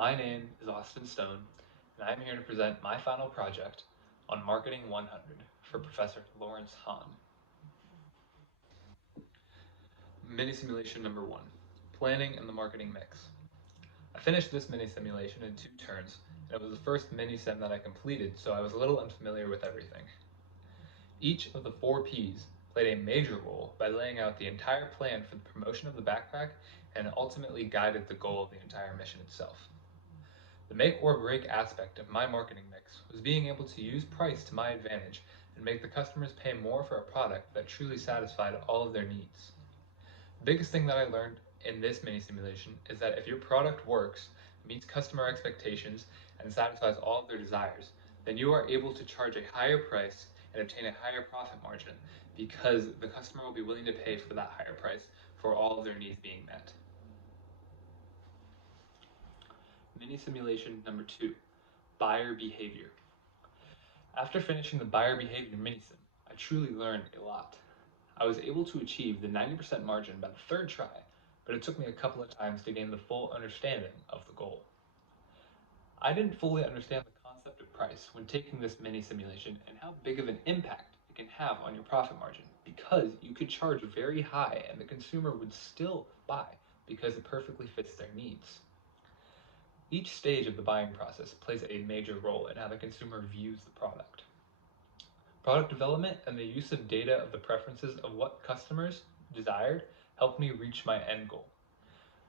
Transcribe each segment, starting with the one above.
My name is Austin Stone, and I am here to present my final project on Marketing 100 for Professor Lawrence Hahn. Mini simulation number 1, Planning and the Marketing Mix. I finished this mini simulation in 2 turns, and it was the first mini sim that I completed, so I was a little unfamiliar with everything. Each of the 4 Ps played a major role by laying out the entire plan for the promotion of the backpack and ultimately guided the goal of the entire mission itself. The make or break aspect of my marketing mix was being able to use price to my advantage and make the customers pay more for a product that truly satisfied all of their needs. The biggest thing that I learned in this mini simulation is that if your product works, meets customer expectations, and satisfies all of their desires, then you are able to charge a higher price and obtain a higher profit margin because the customer will be willing to pay for that higher price for all of their needs being met. Mini simulation number 2, buyer behavior. After finishing the buyer behavior minisim, I truly learned a lot. I was able to achieve the 90% margin by the 3rd try, but it took me a couple of times to gain the full understanding of the goal. I didn't fully understand the concept of price when taking this mini simulation and how big of an impact it can have on your profit margin, because you could charge very high and the consumer would still buy because it perfectly fits their needs. Each stage of the buying process plays a major role in how the consumer views the product. Product development and the use of data of the preferences of what customers desired helped me reach my end goal.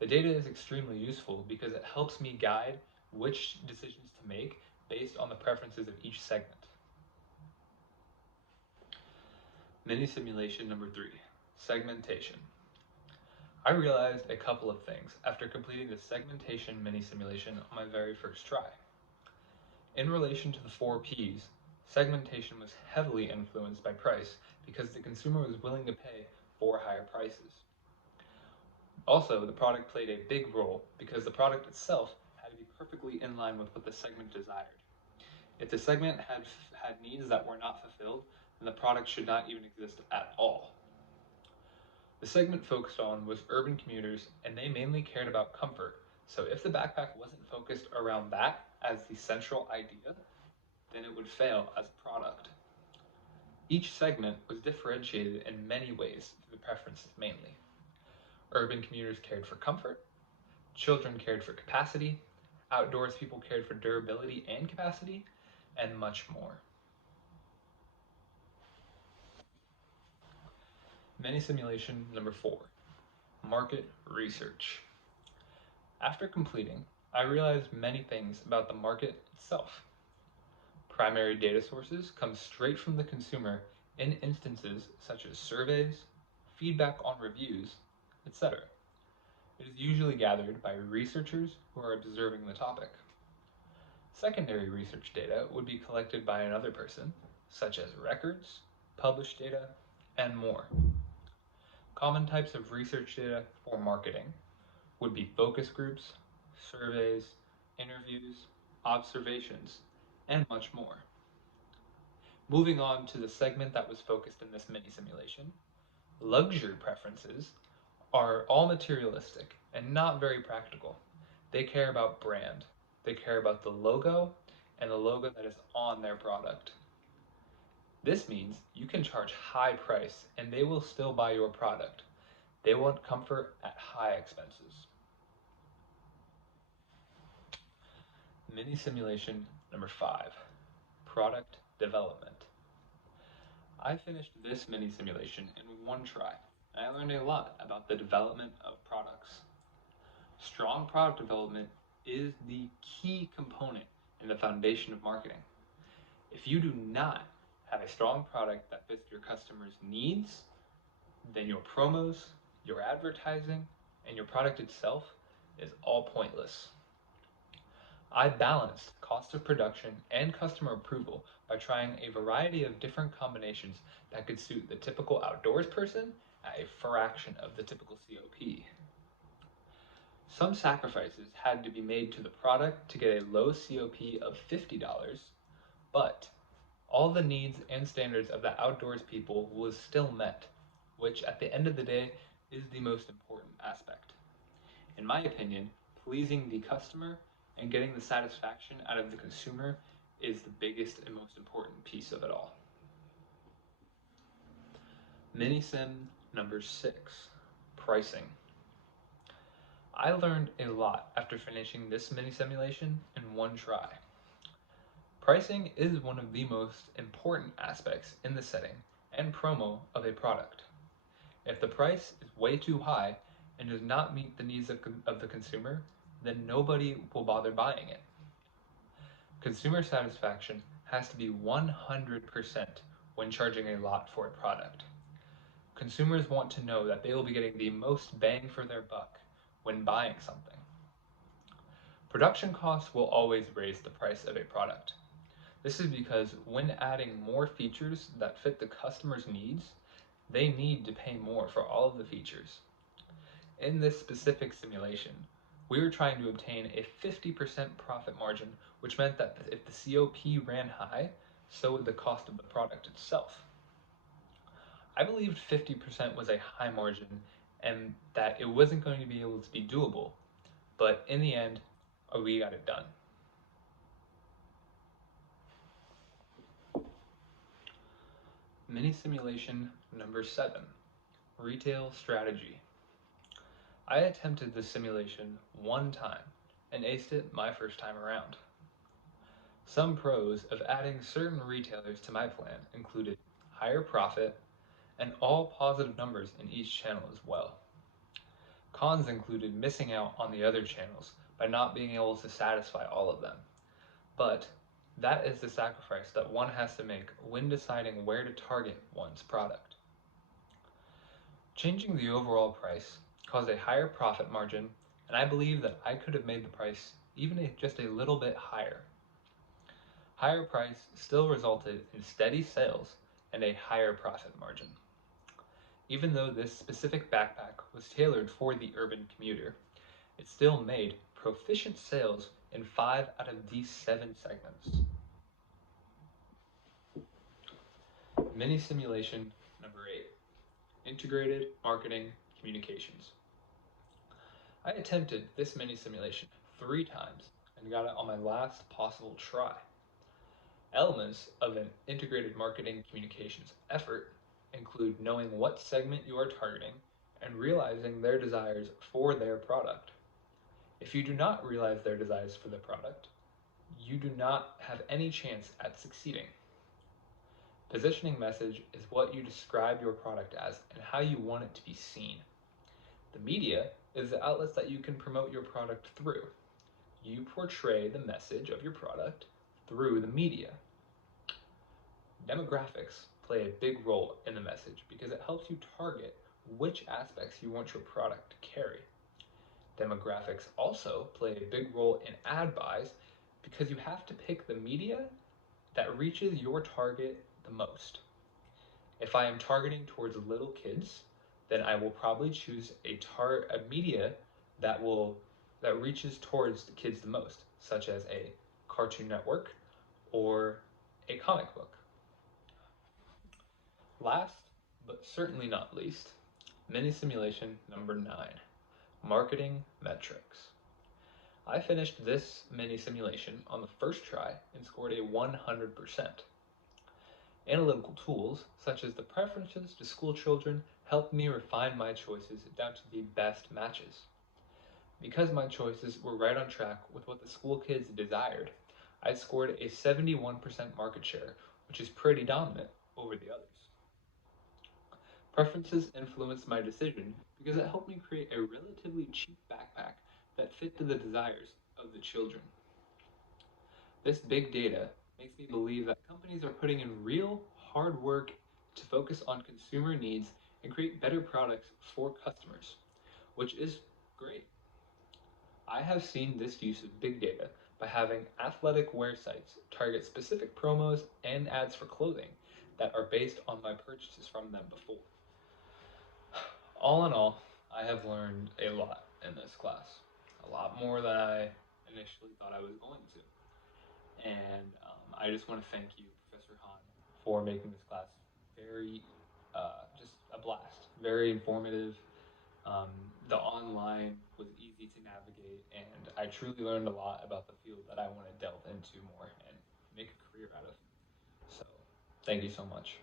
The data is extremely useful because it helps me guide which decisions to make based on the preferences of each segment. Mini simulation number 3, segmentation. I realized a couple of things after completing the segmentation mini simulation on my very first try. In relation to the 4 Ps, segmentation was heavily influenced by price because the consumer was willing to pay for higher prices. Also, the product played a big role because the product itself had to be perfectly in line with what the segment desired. If the segment had needs that were not fulfilled, then the product should not even exist at all. The segment focused on was urban commuters, and they mainly cared about comfort, so if the backpack wasn't focused around that as the central idea, then it would fail as a product. Each segment was differentiated in many ways through the preferences mainly. Urban commuters cared for comfort, children cared for capacity, outdoors people cared for durability and capacity, and much more. Mini simulation number 4, market research. After completing, I realized many things about the market itself. Primary data sources come straight from the consumer in instances such as surveys, feedback on reviews, etc. It is usually gathered by researchers who are observing the topic. Secondary research data would be collected by another person, such as records, published data, and more. Common types of research data for marketing would be focus groups, surveys, interviews, observations, and much more. Moving on to the segment that was focused in this mini simulation, luxury preferences are all materialistic and not very practical. They care about brand. They care about the logo and the logo that is on their product. This means you can charge high price and they will still buy your product. They want comfort at high expenses. Mini simulation number 5, product development. I finished this mini simulation in 1 try, and I learned a lot about the development of products. Strong product development is the key component in the foundation of marketing. If you do not have a strong product that fits your customers' needs, then your promos, your advertising, and your product itself is all pointless. I balanced cost of production and customer approval by trying a variety of different combinations that could suit the typical outdoors person at a fraction of the typical COP. Some sacrifices had to be made to the product to get a low COP of $50, but all the needs and standards of the outdoors people was still met, which at the end of the day is the most important aspect. In my opinion, pleasing the customer and getting the satisfaction out of the consumer is the biggest and most important piece of it all. Mini-sim number 6, pricing. I learned a lot after finishing this mini simulation in one try. Pricing is one of the most important aspects in the setting and promo of a product. If the price is way too high and does not meet the needs of the consumer, then nobody will bother buying it. Consumer satisfaction has to be 100% when charging a lot for a product. Consumers want to know that they will be getting the most bang for their buck when buying something. Production costs will always raise the price of a product. This is because when adding more features that fit the customer's needs, they need to pay more for all of the features. In this specific simulation, we were trying to obtain a 50% profit margin, which meant that if the COP ran high, so would the cost of the product itself. I believed 50% was a high margin and that it wasn't going to be able to be doable, but in the end, we got it done. Mini simulation number 7, retail strategy. I attempted this simulation one time and aced it my first time around. Some pros of adding certain retailers to my plan included higher profit and all positive numbers in each channel as well. Cons included missing out on the other channels by not being able to satisfy all of them. But that is the sacrifice that one has to make when deciding where to target one's product. Changing the overall price caused a higher profit margin, and I believe that I could have made the price even just a little bit higher. Higher price still resulted in steady sales and a higher profit margin. Even though this specific backpack was tailored for the urban commuter, it still made proficient sales in 5 out of these 7 segments. Mini simulation number 8, integrated marketing communications. I attempted this mini simulation 3 times and got it on my last possible try. Elements of an integrated marketing communications effort include knowing what segment you are targeting and realizing their desires for their product. If you do not realize their desires for the product, you do not have any chance at succeeding. Positioning message is what you describe your product as and how you want it to be seen. The media is the outlets that you can promote your product through. You portray the message of your product through the media. Demographics play a big role in the message because it helps you target which aspects you want your product to carry. Demographics also play a big role in ad buys because you have to pick the media that reaches your target the most. If I am targeting towards little kids, then I will probably choose a media that reaches towards the kids the most, such as a Cartoon Network or a comic book. Last, but certainly not least, mini simulation number 9, marketing metrics. I finished this mini simulation on the first try and scored a 100%. Analytical tools, such as the preferences to school children, helped me refine my choices down to the best matches. Because my choices were right on track with what the school kids desired, I scored a 71% market share, which is pretty dominant over the others. Preferences influenced my decision because it helped me create a relatively cheap backpack that fit to the desires of the children. This big data makes me believe that companies are putting in real hard work to focus on consumer needs and create better products for customers, which is great. I have seen this use of big data by having athletic wear sites target specific promos and ads for clothing that are based on my purchases from them before. All in all, I have learned a lot in this class, a lot more than I initially thought I was going to. And I just want to thank you, Professor Hahn, for making this class very, just a blast, very informative, the online was easy to navigate, and I truly learned a lot about the field that I want to delve into more and make a career out of. So, thank you so much.